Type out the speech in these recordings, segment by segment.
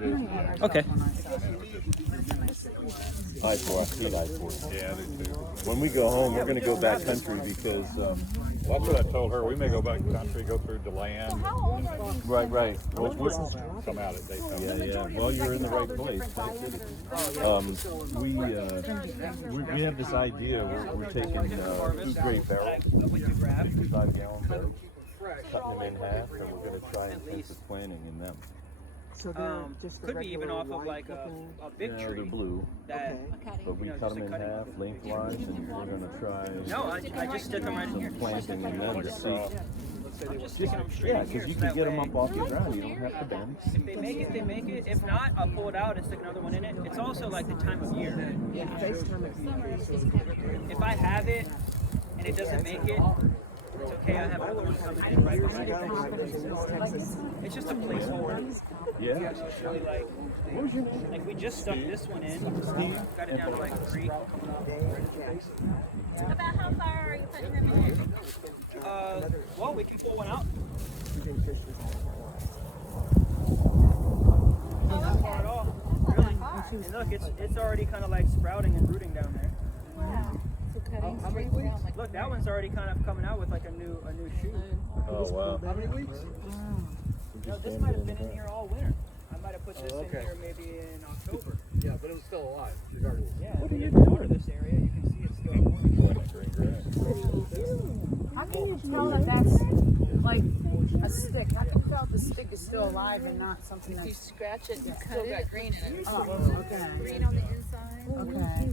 Okay. I like for it. Yeah, they do. When we go home, we're going to go back country because, Well, that's what I told her. We may go back country, go through DeLand, right. come out at Daytona. Yeah. Well, you're in the right place. We have this idea. We're taking 2 great barrels, 55-gallon barrels, cutting them in half, and we're going to try intensive planting in them. So could be even off of like a big tree. They're blue, that, but we cut them in half lengthwise, and we're going to try. No, I just stick them right in here. Planting in them to see. I'm just sticking them straight Yeah, in here. because you so can that get them way- up off the ground. You don't have to bend. If they make it, they make it. If not, I'll pull it out and stick another one in it. It's also like the time of year. If I have it and it doesn't make it, it's okay. I have another one coming in right behind it. It's just a placeholder. Yeah. It's really like we just stuck this one in. Got it down to like 3. About how far are you putting them in? Well, we can pull one out. Not far at all. Really. And look, it's already kind of like sprouting and rooting down there. Wow. How many weeks? Look, that one's already kind of coming out with like a new shoot. Oh wow. How many weeks? No, this might have been in here all winter. I might have put this in here maybe in October. Yeah, but it was still alive, regardless. Yeah, if you water this area, you can see it's still warm. How can you tell that that's like a stick? How can you tell if the stick is still alive and not something If you that's... scratch it, it's still got green in it. Oh, okay. Green on the inside. Okay.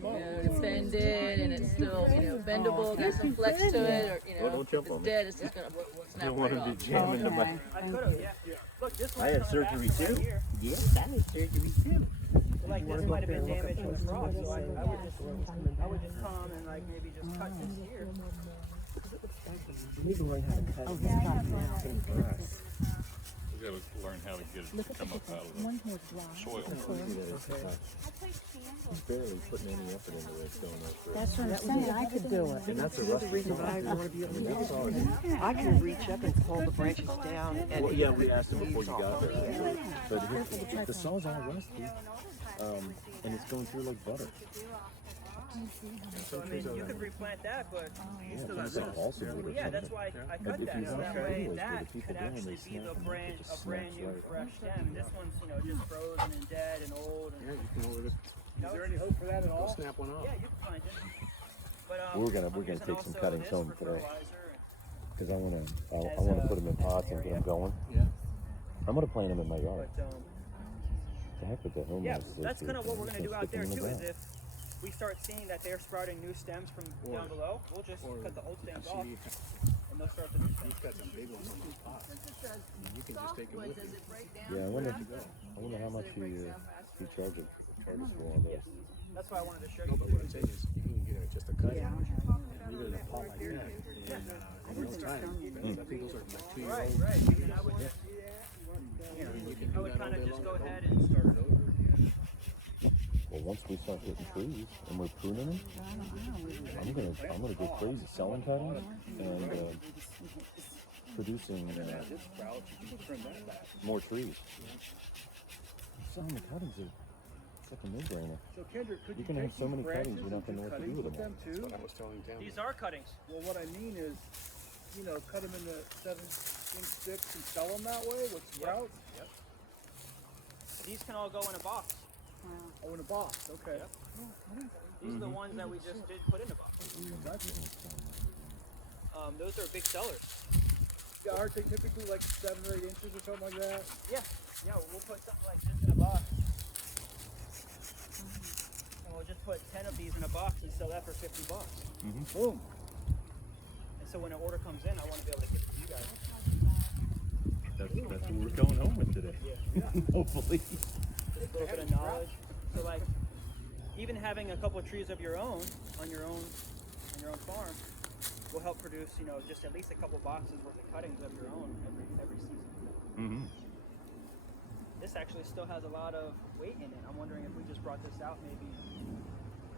You know, it's bended and it's still, bendable, got some flex to it, or, if it's dead, it's just gonna snap don't right want to off. be jamming into my. Okay. I could have, yeah. Look, this one. I had surgery too. Here. Yes, I had surgery too. Like this might have been damaged with frost, so I would just come and like maybe just cut this here. We need to learn how to cut. We got to learn how to get it to come up out of the soil. He's barely putting any effort into this going up for. That's what I'm saying. I could do it. And that's a rough reason why I want to be able to do it. I can reach up and pull the branches down and Well, yeah, we asked him before you got there. But the saw's all rusty, and it's going through like butter. So I mean, you could replant that, but Yeah, it's like balsa wood or yeah, that's something. why I cut If that. you So have that to way anyways, that what the people could do when actually they be snap the them, brand, it just a brand snaps new right fresh stem. This one's just frozen and dead and old. And, Is there any hope for that at all? Snap one off. yeah, you can find it. But We're gonna I'm using take some also cuttings this home for today. fertilizer and- Because I want to put them in pots and get them going. Yeah. I'm gonna plant them in my yard. But The heck with the home. yeah, office, that's kind of what we're just going to do out stick there them in too. the Is ground. if we start seeing that they're sprouting new stems from down below, we'll just cut the old stems off, and they'll start the new stems. You've got some big ones on those pots. You can just take it with you. Yeah, I wonder how much you charge for all this. That's why I wanted to show No, you. but what I'm saying is, you can get just a cut. Leave it in a pot like that, and in no time. I think those are like 2 years Right, old. right. And I would just, I would kind of just go ahead and start it over. Well, once we start getting trees and we're pruning them, I'm gonna go crazy selling cuttings and producing more trees. Selling the cuttings are like a no-brainer. So Kendrick, could You can have so many cuttings, you don't know what to do with them. That's what I was telling Tam. These are cuttings. Well, what I mean is, cut them into 7-inch sticks and sell them that way with sprouts. Yep. These can all go in a box. Oh, in a box. Okay. These are the ones that we just did put in a box. Those are big sellers. Yeah, aren't they typically like 7 or 8 inches or something like that? Yeah, we'll put something like this in a box. And we'll just put 10 of these in a box and sell that for $50. Boom. And so when an order comes in, I want to be able to give it to you guys. That's what we're going home with today. Hopefully. A little bit of knowledge. So like, even having a couple of trees of your own on your own farm will help produce, just at least a couple boxes worth of cuttings of your own every season. This actually still has a lot of weight in it. I'm wondering if we just brought this out maybe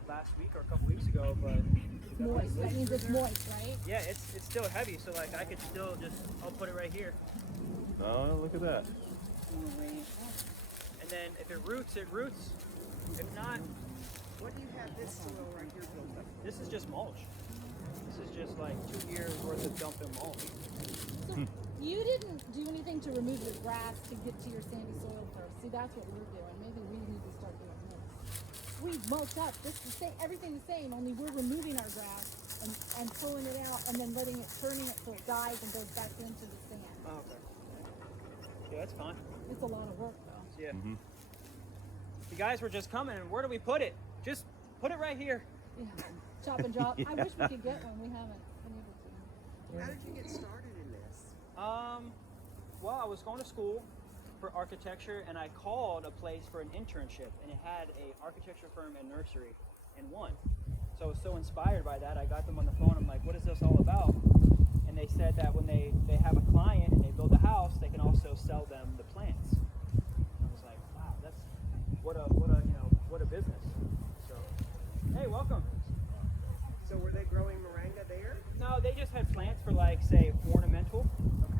last week or a couple weeks ago, but Moist. That means it's moist, right? yeah, it's still heavy. So like I could still I'll put it right here. Oh, look at that. And then if it roots, it roots. If not, What do you have this soil right here built up? this is just mulch. This is just like 2 years worth of dumping mulch. So you didn't do anything to remove your grass to get to your sandy soil first. See, that's what we're doing. Maybe we need to start doing this. We mulch up. This is the same, everything the same, only we're removing our grass and pulling it out and then letting it, turning it so it dies and goes back into the sand. Oh, okay. Yeah, that's fine. It's a lot of work though. Yeah. The guys were just coming, and where do we put it? Just put it right here. Yeah. Chop and drop. I wish we could get one. We haven't been able to. How did you get started in this? Well, I was going to school for architecture, and I called a place for an internship, and it had a architecture firm and nursery in one. So I was so inspired by that, I got them on the phone. I'm like, what is this all about? And they said that when they have a client and they build a house, they can also sell them the plants. I was like, wow, that's what a business. So, hey, welcome. So were they growing moringa there? No, they just had plants for like, say, ornamental.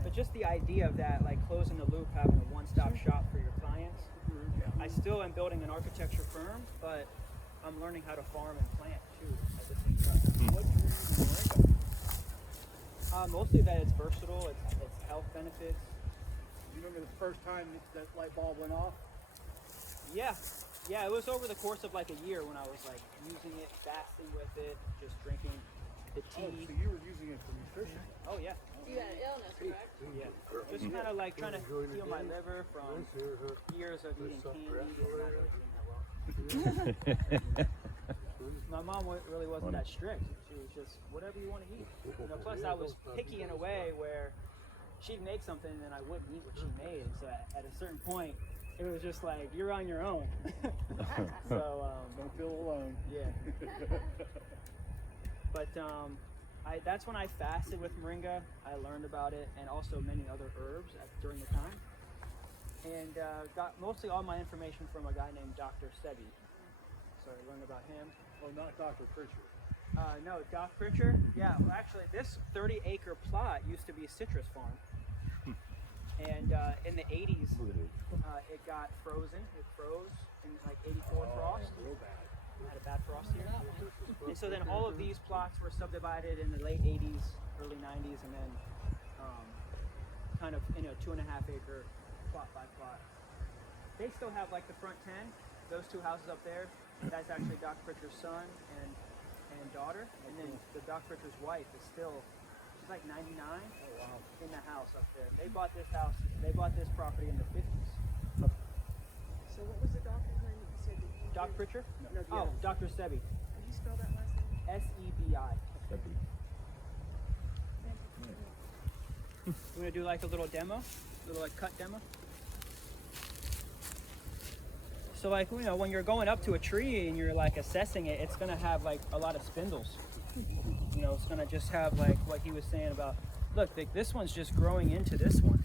But just the idea of that, like closing the loop, having a one-stop shop for your clients. I still am building an architecture firm, but I'm learning how to farm and plant too at the same time. What drew you to moringa? Mostly that it's versatile, it's health benefits. Do you remember the first time that light bulb went off? Yeah, it was over the course of like a year when I was like using it, fasting with it, just drinking the Oh, tea. so you were using it for nutrition. Oh yeah, You had an illness, correct? yeah. Just kind of like trying to heal my liver from years of eating candy and not really eating that well. My mom really wasn't that strict. She was just whatever you want to eat. Plus I was picky in a way where she'd make something and I wouldn't eat what she made. And so at a certain point, it was just like you're on your own. So Don't feel alone. yeah. But that's when I fasted with moringa. I learned about it and also many other herbs during the time. And got mostly all my information from a guy named Dr. Sebi. So I learned about him. Well, not Dr. Pritchard. No, Doc Pritchard. Yeah, well, actually, this 30-acre plot used to be a citrus farm. And in the 80s, it got frozen. It froze in like 84 frost. Real bad. Had a bad frost year. And so then all of these plots were subdivided in the late 80s, early 90s, and then kind of in a 2.5-acre plot by plot. They still have like the front 10, those two houses up there. That's actually Doc Pritchard's son and daughter. And then the Doc Pritchard's wife is still, she's like 99 in the house up there. They bought this property in the 50s. So what was the doctor's name that you said that you Doc did? Pritchard? No, Oh, Dr. Sebi. Could you spell that last name? S-E-B-I. You want to do like a little demo? A little like cut demo? So like, when you're going up to a tree and you're like assessing it, it's going to have like a lot of spindles. It's going to just have like what he was saying about, look, this one's just growing into this one.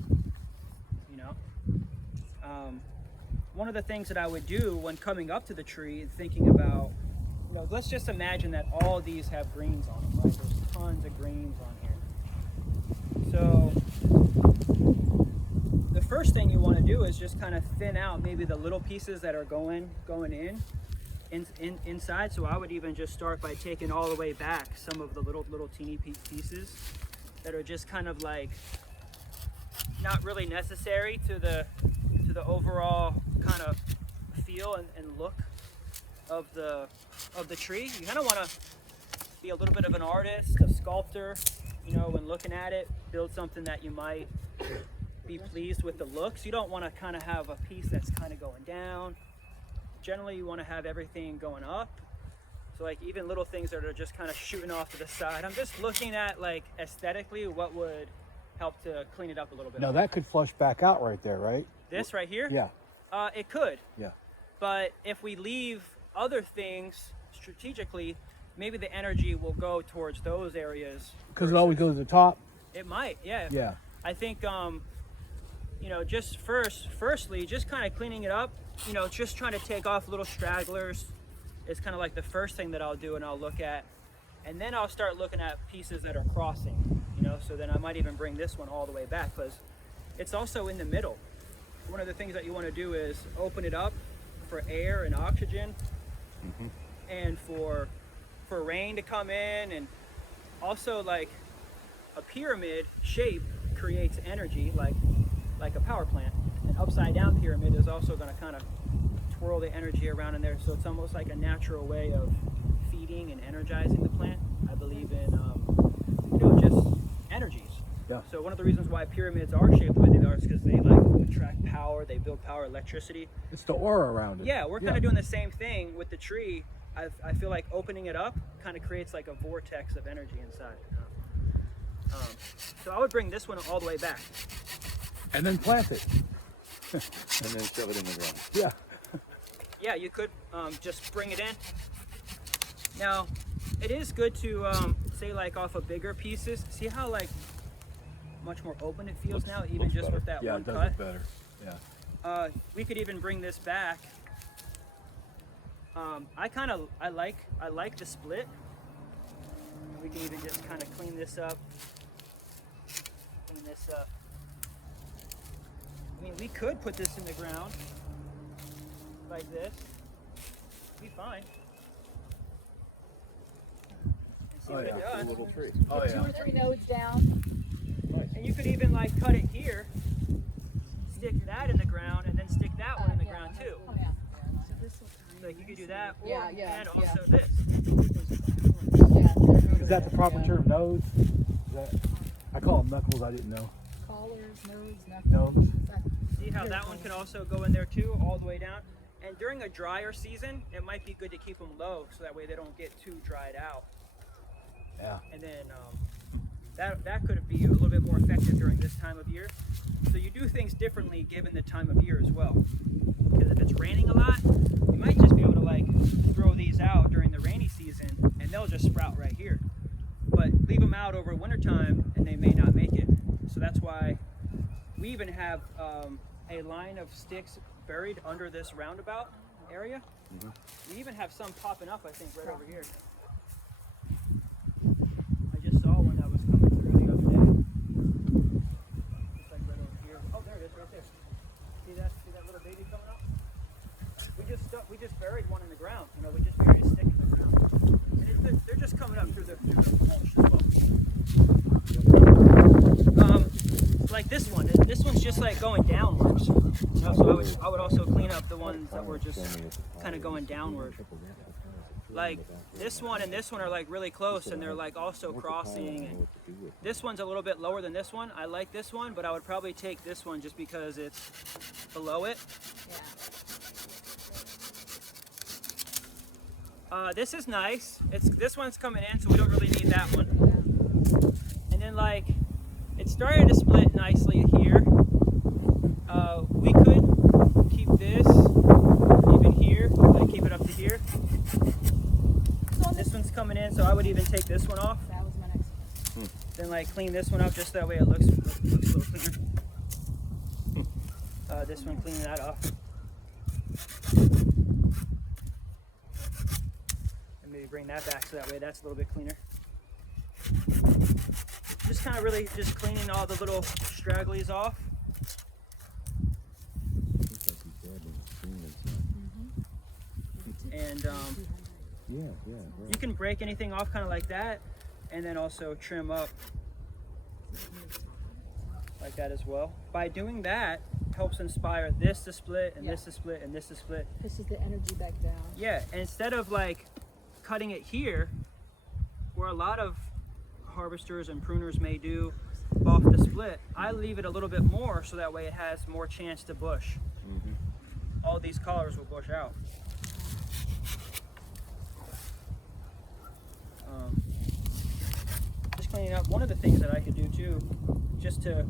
One of the things that I would do when coming up to the tree and thinking about, let's just imagine that all these have greens on them, right? There's tons of greens on here. So the first thing you want to do is just kind of thin out maybe the little pieces that are going inside. So I would even just start by taking all the way back some of the little teeny pieces that are just kind of like not really necessary to the overall kind of feel and look of the tree. You kind of want to be a little bit of an artist, a sculptor, when looking at it, build something that you might be pleased with the looks. You don't want to kind of have a piece that's kind of going down. Generally, you want to have everything going up. So like even little things that are just kind of shooting off to the side. I'm just looking at like aesthetically what would help to clean it up a little bit. Now that could flush back out right there, right? This right here? Yeah. It could. Yeah. But if we leave other things strategically, maybe the energy will go towards those areas. Because it always goes to the top. It might, yeah. Yeah. I think, just firstly, just kind of cleaning it up, just trying to take off little stragglers is kind of like the first thing that I'll do and I'll look at. And then I'll start looking at pieces that are crossing, so then I might even bring this one all the way back because it's also in the middle. One of the things that you want to do is open it up for air and oxygen, and for rain to come in, and also like a pyramid shape creates energy like a power plant. An upside down pyramid is also going to kind of twirl the energy around in there, so it's almost like a natural way of feeding and energizing the plant. I believe in just energies. Yeah. So one of the reasons why pyramids are shaped the way they are is because they like attract power, they build power, electricity. It's the aura around it. Yeah, we're kind of doing the same thing with the tree. I feel like opening it up kind of creates like a vortex of energy inside. So I would bring this one all the way back. And then plant it. And then shove it in the ground. Yeah. Yeah, you could just bring it in. Now, it is good to say like off of bigger pieces. See how like much more open it feels now, even just with that one it does cut. look better. Yeah. We could even bring this back. I like the split. We can even just kind of clean this up. I mean, we could put this in the ground like this. Be fine. And see what it does. Little tree. Oh Get 2 or 3 nodes down. And you could even like cut it here, stick that in the ground, and then stick that one in the ground too. Oh, yeah. Like you could do that, or and also yeah. this. Yeah. Is that the proper term, nodes? I call them knuckles, I didn't know. Collars, nodes, Nodes. knuckles. See how that one can also go in there too, all the way down. And during a drier season, it might be good to keep them low, so that way they don't get too dried out. Yeah. And then that could be a little bit more effective during this time of year. So you do things differently given the time of year as well. Because if it's raining a lot, you might just be able to like throw these out during the rainy season, and they'll just sprout right here. But leave them out over wintertime, and they may not make it. So that's why we even have a line of sticks buried under this roundabout area. We even have some popping up, I think, right over here. I just saw one that was coming through the other day. It's like right over here. Oh, there it is, right there. See that little baby coming up? We just buried one in the ground. You know, we just buried a stick in the ground. And they're just coming up through the mulch as well. Like this one. This one's just like going downwards. You know, so I would also clean up the ones that were just kind of going downward. Like this one and this one are like really close, and they're like also crossing. And this one's a little bit lower than this one. I like this one, but I would probably take this one just because it's below it. This is nice. This one's coming in, so we don't really need that one. And then like it's starting to split nicely here. We could keep this even here, like keep it up to here. This one's coming in, so I would even take this one off. That was my next one. Then like clean this one up just that way it looks a little cleaner. This one, clean that off. And maybe bring that back so that way that's a little bit cleaner. Just kind of really just cleaning all the little stragglies off. And you can break anything off kind of like that, and then also trim up like that as well. By doing that, helps inspire this to split, and this to split, and this to split. Pushes the energy back down. Yeah, and instead of like cutting it here, where a lot of harvesters and pruners may do off the split, I leave it a little bit more so that way it has more chance to bush. All these collars will bush out. Just cleaning up. One of the things that I could do too, just to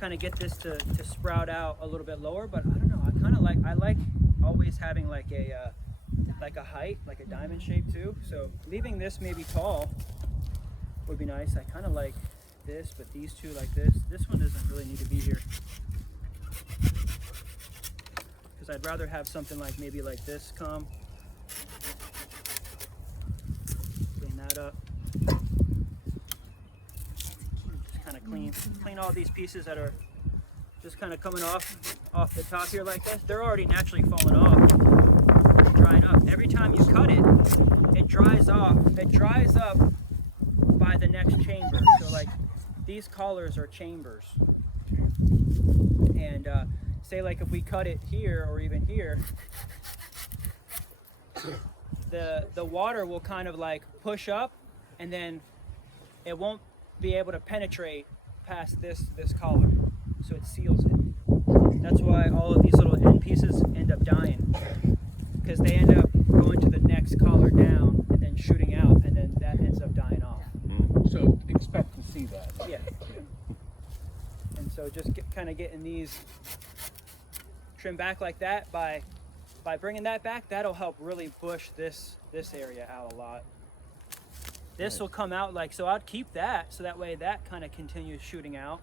kind of get this to sprout out a little bit lower, but I don't know, I like always having like a height, like a diamond shape too. So leaving this maybe tall would be nice. I kind of like this, but these two like this. This one doesn't really need to be here, because I'd rather have something like maybe like this come. Clean that up. Just kind of clean all these pieces that are just kind of coming off the top here like this. They're already naturally falling off and drying up. Every time you cut it, it dries off. It dries up by the next chamber. So like these collars are chambers. And say like if we cut it here or even here, the water will kind of like push up, and then it won't be able to penetrate past this collar, so it seals it. That's why all of these little end pieces end up dying, because they end up going to the next collar down and then shooting out, and then that ends up dying off. So expect to see that. Yeah. And so just kind of getting these trimmed back like that, by bringing that back, that'll help really bush this area out a lot. This will come out like, so I'd keep that, so that way that kind of continues shooting out.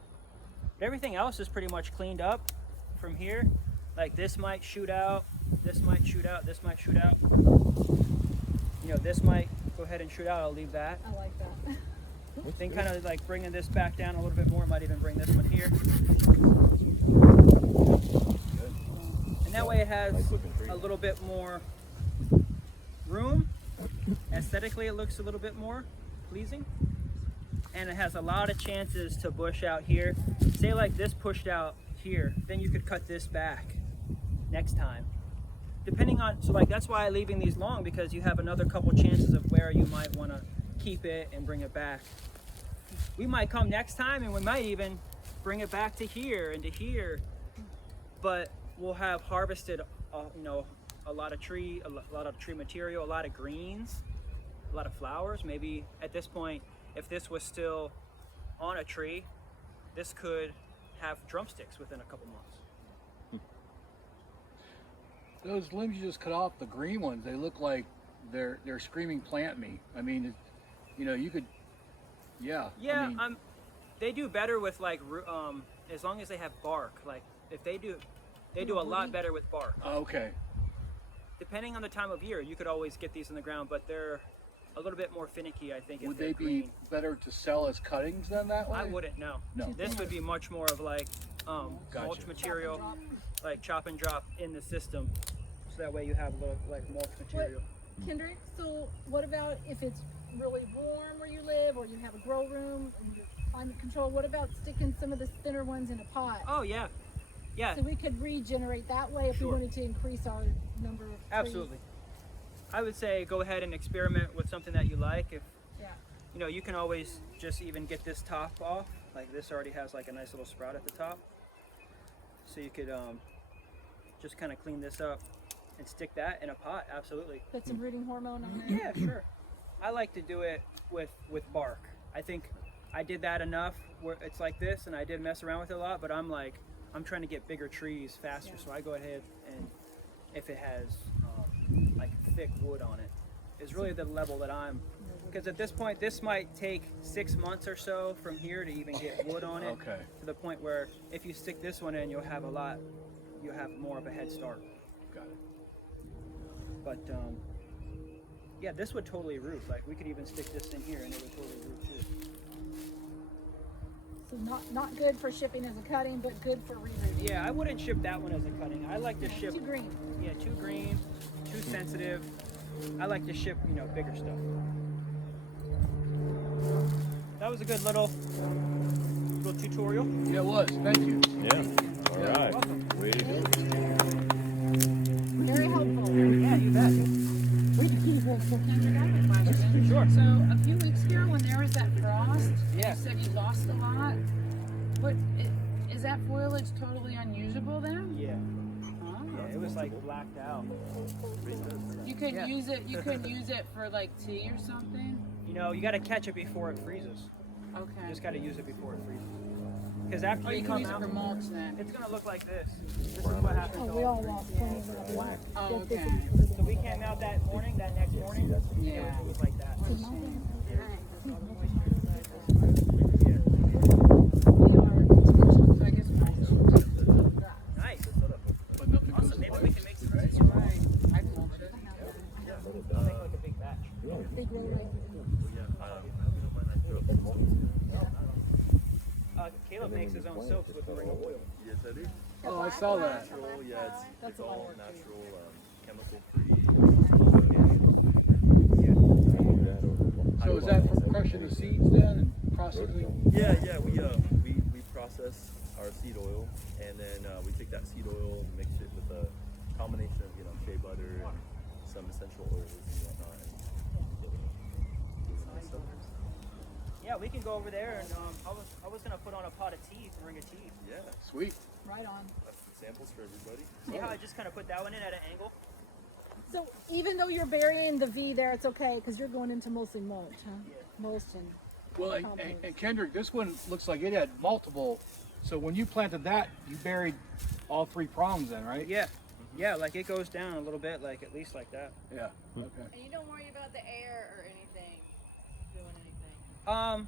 But everything else is pretty much cleaned up from here. Like this might shoot out, this might shoot out, this might shoot out. You know, this might go ahead and shoot out, I'll leave that. I like that. Then kind of like bringing this back down a little bit more, might even bring this one here. And that way it has a little bit more room. Aesthetically it looks a little bit more pleasing. And it has a lot of chances to bush out here. Say like this pushed out here, then you could cut this back next time. Depending on, so like that's why I'm leaving these long, because you have another couple chances of where you might want to keep it and bring it back. We might come next time and we might even bring it back to here and to here, but we'll have harvested you know, a lot of tree material, a lot of greens, a lot of flowers. Maybe at this point, if this was still on a tree, this could have drumsticks within a couple months. Those limbs you just cut off, the green ones, they look like they're screaming plant me. I mean, you know, you could, yeah. Yeah, I mean, they do better with like, as long as they have bark. Like if they do a lot better with bark. Okay. Depending on the time of year, you could always get these in the ground, but they're a little bit more finicky, I think. Would they be better to sell as cuttings then that way? I wouldn't, no. No. This would be much more of like mulch material, like chop and drop in the system, so that way you have a little like mulch material. Kendrick, so what about if it's really warm where you live, or you have a grow room and you're climate control? What about sticking some of the thinner ones in a pot? Oh yeah, yeah. So we could regenerate that way if we wanted to increase our number of trees. Absolutely. I would say go ahead and experiment with something that you like. If you know, you can always just even get this top off. Like this already has like a nice little sprout at the top, so you could just kind of clean this up and stick that in a pot. Absolutely. Put some rooting hormone on it. Yeah, sure. I like to do it with bark. I think I did that enough where it's like this, and I did mess around with it a lot, but I'm trying to get bigger trees faster, so I go ahead and if it has like thick wood on it, is really the level that I'm, because at this point this might take 6 months or so from here to even get wood on it. Okay. To the point where if you stick this one in, you'll have more of a head start. Got it. But yeah, this would totally root. Like we could even stick this in here and it would totally root too. So not good for shipping as a cutting, but good for re-rooting. Yeah, I wouldn't ship that one as a cutting. I like to ship Too green. Yeah, too green, too sensitive. I like to ship, you know, bigger stuff. That was a good little tutorial. Yeah, it was. Thank you. Yeah. All right. Way to go. Very helpful. Yeah, you bet. Sure. So a few weeks ago when there was that frost, Yeah. you said you lost a lot. Is that foliage totally unusable then? Yeah. Oh. Yeah, it was like blacked out. You could Yeah. use it. You couldn't use it for like tea or something. You know, you got to catch it before it freezes. Okay. You just got to use it before it freezes. Because after Or you you can come use it out, for mulch then. it's gonna look like this. This is what happens. Oh, we all lost plenty of that black. Oh, okay. So we came out that next morning, Yeah. it was like that. So I guess mulch. Nice. But nothing goes Awesome. Maybe to we waste. can make some Right. I'd mulch it. I'll make like a big batch. Big roll right. Caleb makes his own soaps with Moringa oil. Yes, I do. Oh, I saw that. Natural, yeah, That's it's what I all work with. natural, chemical free. So is that for crushing the seeds then and processing? Yeah, we process our seed oil, and then we take that seed oil and mix it with a combination of shea butter and some essential oils and whatnot. Yeah, we can go over there, and I was gonna put on a pot of tea, Moringa tea. Yeah, Sweet. Right on. that's the samples for everybody. See how I just kind of put that one in at an angle? So even though you're burying the V there, it's okay because you're going into mostly mulch, huh? Mulch and Well, and Kendrick, this one looks like it had multiple. So when you planted that, you buried all 3 prongs then, right? Yeah, yeah, like it goes down a little bit, like at least like that. Yeah. Okay. And you don't worry about the air or anything doing anything.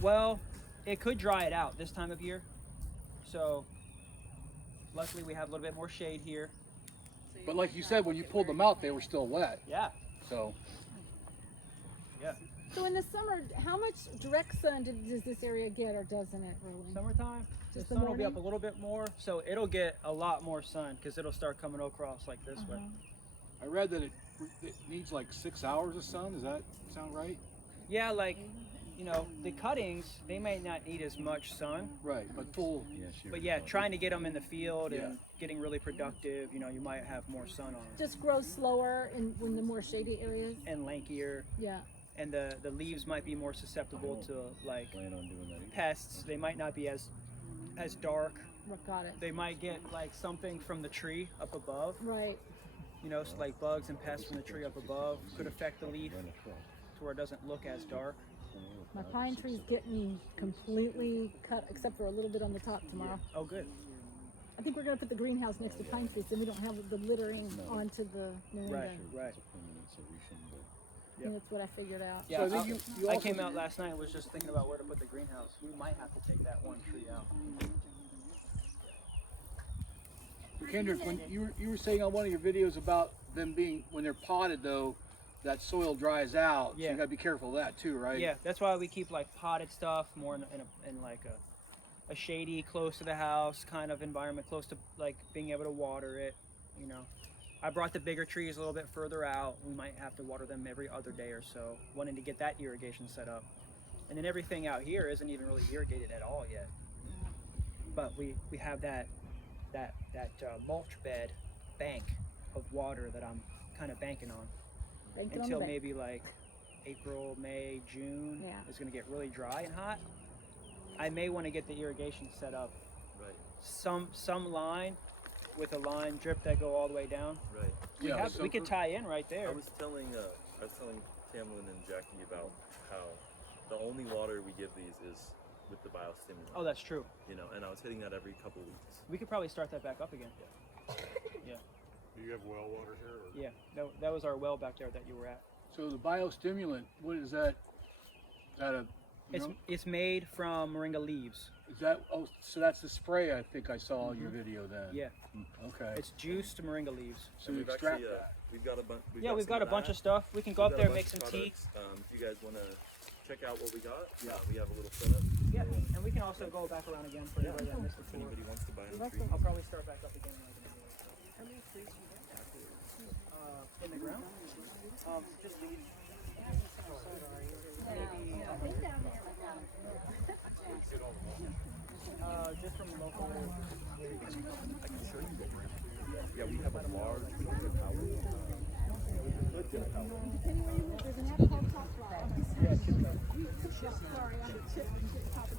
Well, it could dry it out this time of year. So, luckily we have a little bit more shade here. So But like you said, when you pulled them out, they were still wet. Yeah, So yeah. So in the summer, how much direct sun does this area get, or doesn't it really? Summertime, the Just the sun will be up a morning? little bit more, so it'll get a lot more sun because it'll start coming across like this way. I read that it needs like 6 hours of sun. Does that sound right? Yeah, like, the cuttings, they may not need as much sun. Right, but full. But yeah, trying to get them in the field Yeah. and getting really productive, you might have more sun on them. Just grows slower in the more shady areas. And lankier, Yeah. and the leaves might be more susceptible to like Plan on doing that again. pests. They might not be as dark. Got it. They might get like something from the tree up above. Right. So like bugs and pests from the tree up above could affect the leaf to where it doesn't look as dark. My pine trees get me completely cut, except for a little bit on the top tomorrow. Oh, good. I think we're going to put the greenhouse next to pine trees, so we don't have the littering onto the Moringa. Right. I think that's what I figured out. Yeah, So then you I also came out last night and was just thinking about where to put the greenhouse. We might have to take that one tree out. Kendrick, when you were saying on one of your videos about them being, when they're potted though, that soil dries out. So Yeah. you gotta be careful of that too, right? Yeah, that's why we keep like potted stuff more in like a shady, close to the house kind of environment, close to like being able to water it. I brought the bigger trees a little bit further out. We might have to water them every other day or so, wanting to get that irrigation set up. And then everything out here isn't even really irrigated at all yet. But we have that mulch bed bank of water that I'm kind of banking on. Bank it on the Until bank. maybe like April, May, June. Yeah. It's going to get really dry and hot. I may want to get the irrigation set up. Right, Some line with a line drip that go all the way down. right. Yeah, We could tie in right there. I was telling Tamlin and Jackie about how the only water we give these is with the biostimulant. Oh, that's true. And I was hitting that every couple weeks. We could probably start that back up again. Yeah. Do you have well water here? Or? Yeah. That was our well back there that you were at. So the biostimulant, what is that? Is that a? It's made from moringa leaves. Is that? Oh, so that's the spray. I think I saw in your video then. Yeah. Okay. It's juiced moringa leaves. So And you we've extract actually, that. we've got a bunch. We've got a bunch of stuff. We can go up there and make some tea. If you guys want to check out what we got, we have a little setup. Yeah, and we can also go back around again for anybody that missed it. If anybody wants to buy any trees. I'll probably start back up again. How many trees you got? In the ground? Just leaves. Just from local. I can show you what we have. Yeah, we have a large wood tower. There's an apple top fly. Sorry, I'm chip top of